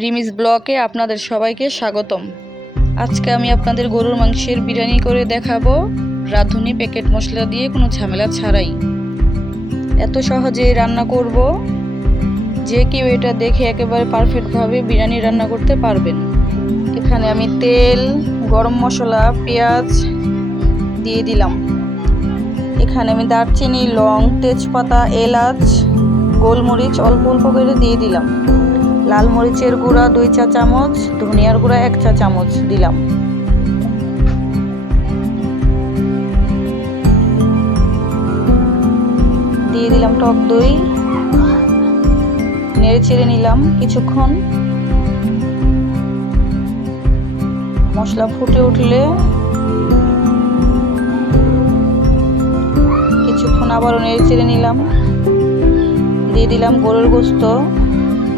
রিমিস ব্লকে আপনাদের সবাইকে স্বাগতম। আজকে আমি আপনাদের গরুর মাংসের বিরিয়ানি করে দেখাবো। রাঁধুনি প্যাকেট মশলা দিয়ে কোনো ঝামেলা ছাড়াই। এত সহজে রান্না করব যে কেউ এটা দেখে একেবারে পারফেক্টভাবে বিরিয়ানি রান্না করতে পারবেন। এখানে আমি তেল, গরম মশলা, পেঁয়াজ দিয়ে দিলাম। এখানে আমি দারচিনি, লং, তেজপাতা, এলাচ, গোলমরিচ অল্প অল্প করে দিয়ে দিলাম। লাল মরিচের গুঁড়া দুই চা চামচ, ধনিয়ার গুঁড়া এক চা চামচ দিলাম। দিয়ে দিলাম টক দই। নেড়ে চেড়ে নিলাম কিছুক্ষণ। মশলা ফুটে উঠলে কিছুক্ষণ আবারও নেড়ে চেড়ে নিলাম। দিয়ে দিলাম গরুর গোস্ত।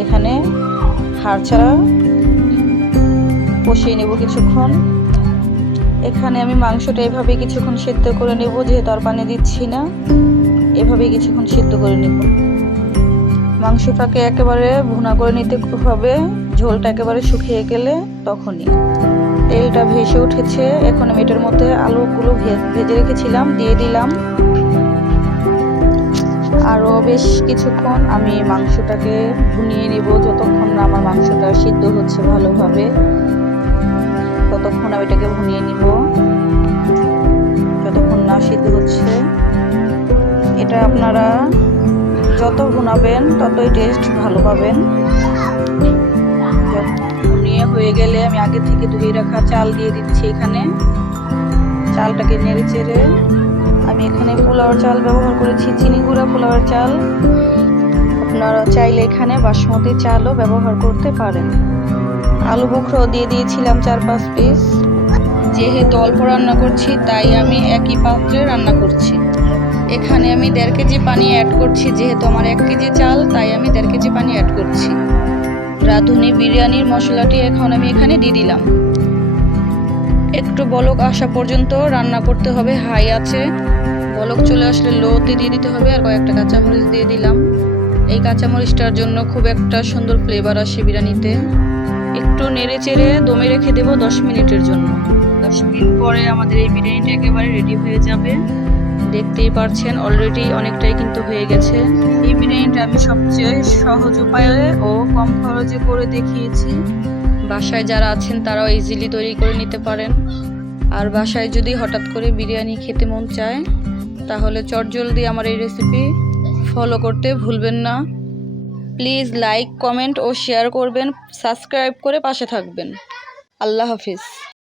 এখানে হাড় ছাড়া কষিয়ে নেব কিছুক্ষণ। এখানে আমি মাংসটা এভাবে কিছুক্ষণ সেদ্ধ করে নেব, যেহেতু আর পানি দিচ্ছি না। এভাবে কিছুক্ষণ সিদ্ধ করে নেব। মাংসটাকে একেবারে ভুনা করে নিতে হবে। ঝোলটা একেবারে শুকিয়ে গেলে তখনই। তেলটা ভেসে উঠেছে। এখন আমি এটার মধ্যে আলুগুলো ভেজে রেখেছিলাম, দিয়ে দিলাম। আরও বেশ কিছুক্ষণ আমি মাংসটাকে ভুনিয়ে নেব। যতক্ষণ না আমার মাংসটা সিদ্ধ হচ্ছে ভালোভাবে, ততক্ষণ আমি এটাকে ভুনিয়ে নিব। যতক্ষণ না সিদ্ধ হচ্ছে, এটা আপনারা যত ভুনাবেন, ততই টেস্ট ভালো পাবেন। ভুনিয়ে হয়ে গেলে আমি আগে থেকে ধুয়ে রাখা চাল দিয়ে দিচ্ছি এখানে। চালটাকে নেড়ে চেড়ে আমি এখানে পোলাওয়ার চাল ব্যবহার করেছি, চিনি গুঁড়া পোলাওয়ার চাল। আপনারা চাইলে এখানে বাসমতি চালও ব্যবহার করতে পারেন। আলু বুখরো দিয়ে দিয়েছিলাম চার পাঁচ পিস যেহেতু অল্প রান্না করছি, তাই আমি একই পাত্রে রান্না করছি। এখানে আমি দেড় কেজি পানি অ্যাড করছি, যেহেতু আমার এক কেজি চাল, তাই আমি দেড় কেজি পানি অ্যাড করছি। রাঁধুনি বিরিয়ানির মশলাটি এখন আমি এখানে দিয়ে দিলাম। বলক আসা পর্যন্ত রান্না করতে হবে, হাই আছে। বলক চলে আসলে লোতে দিয়ে দিতে হবে আর কয়েকটা কাঁচামরিচ দিয়ে দিলাম। এই কাঁচামরিচটার জন্য খুব একটা সুন্দর ফ্লেভার আসে বিরিয়ানিতে। একটু নেড়ে চেড়ে দমে রেখে দেবো দশ মিনিটের জন্য। দশ মিনিট পরে আমাদের এই বিরিয়ানিটা একেবারে রেডি হয়ে যাবে। দেখতেই পারছেন অলরেডি অনেকটাই কিন্তু হয়ে গেছে। এই বিরিয়ানিটা আমি সবচেয়ে সহজ উপায়ে ও কম খরচে করে দেখিয়েছি। বাসায় যারা আছেন তারাও ইজিলি তৈরি করে নিতে পারেন। আর বাসায় যদি হঠাৎ করে বিরিয়ানি খেতে মন চায়, তাহলে চটজলদি আমার এই রেসিপি ফলো করতে ভুলবেন না। প্লিজ লাইক কমেন্ট ও শেয়ার করবেন সাবস্ক্রাইব করে পাশে থাকবেন। আল্লাহ হাফিজ।